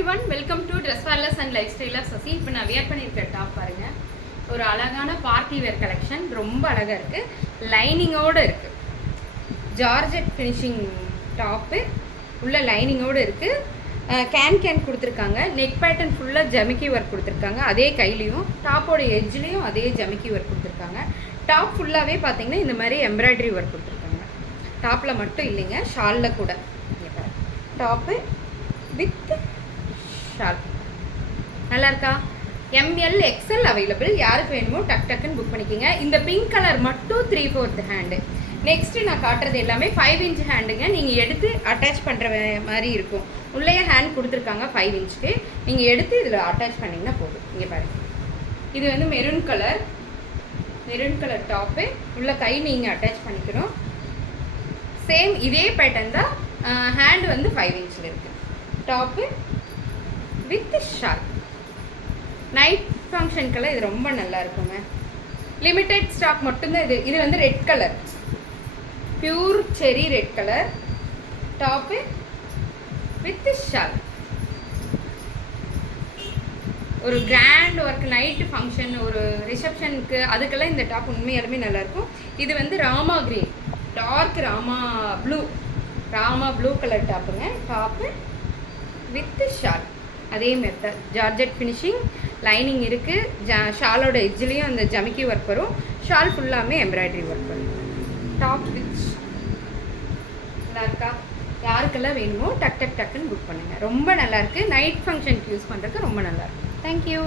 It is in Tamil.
Everyone welcome to dress parlours and lifestyle of Sasi. இப்போ நான் வியர் பண்ணியிருக்க டாப் பாருங்க, ஒரு அழகான பார்ட்டி வேர் கலெக்ஷன். ரொம்ப அழகாக இருக்குது, லைனிங்கோடு இருக்குது. ஜார்ஜெட் ஃபினிஷிங் டாப்பு, உள்ள லைனிங்கோடு இருக்குது. கேன் கொடுத்துருக்காங்க. நெக் பேட்டர்ன் ஃபுல்லாக ஜமிக்கி ஒர்க் கொடுத்துருக்காங்க. அதே கையிலையும் டாப்போட எட்ஜ்லேயும் அதே ஜமிக்கி ஒர்க் கொடுத்துருக்காங்க. டாப் ஃபுல்லாகவே பார்த்தீங்கன்னா இந்த மாதிரி எம்ப்ராய்டரி ஒர்க் கொடுத்துருக்காங்க. டாப்பில் மட்டும் இல்லைங்க, ஷாலில் கூட. டாப்பு வித் ஷால் நல்லா இருக்கா? ML XL available. யாருக்கு வேணுமோ டக் டக்குன்னு புக் பண்ணிக்கோங்க. இந்த பிங்க் கலர் மட்டும் 3/4 ஹேண்டு. நெக்ஸ்ட்டு நான் காட்டுறது எல்லாமே 5 இன்ச் ஹேண்டுங்க. நீங்கள் எடுத்து அட்டாச் பண்ணுற மாதிரி இருக்கும். உள்ளேயே ஹேண்ட் கொடுத்துருக்காங்க 5 இன்ச்சுக்கு. நீங்கள் எடுத்து இதில் அட்டாச் பண்ணிங்கன்னா போதும். இங்கே பாருங்கள், இது வந்து மெரூன் கலர் டாப்பு. உள்ள கை நீங்கள் அட்டாச் பண்ணிக்கணும். சேம் இதே பேட்டர்ன் தான். ஹேண்டு வந்து 5 இன்ச்சில் இருக்குது. Top with shawl. நைட் ஃபங்க்ஷனுக்கெல்லாம் இது ரொம்ப நல்லா இருக்குங்க. லிமிட்டெட் ஸ்டாக் மட்டும்தான் இது. இது வந்து red colour, pure cherry red colour. Top with shawl. ஒரு கிராண்ட் ஒர்க், நைட்டு ஃபங்க்ஷன், ஒரு ரிசப்ஷனுக்கு, அதுக்கெல்லாம் இந்த டாப் உண்மையாலுமே நல்லாயிருக்கும். இது வந்து ராமா கிரீன், டார்க் ராமா ப்ளூ கலர் டாப்புங்க. Top with shawl. அதே மெத்தட் ஜார்ஜெட் ஃபினிஷிங், லைனிங் இருக்குது. ஷாலோட எட்ஜ்லேயும் அந்த ஜமிக்கி ஒர்க் வரும். ஷால் ஃபுல்லாமே எம்ப்ராய்டரி ஒர்க் வரும். டாப் வித் நல்லா இருக்கா? யாருக்கெல்லாம் வேணுமோ டக்குன்னு புக் பண்ணுங்கள். ரொம்ப நல்லாயிருக்கு. நைட் ஃபங்க்ஷனுக்கு யூஸ் பண்ணுறதுக்கு ரொம்ப நல்லாயிருக்கும். தேங்க்யூ.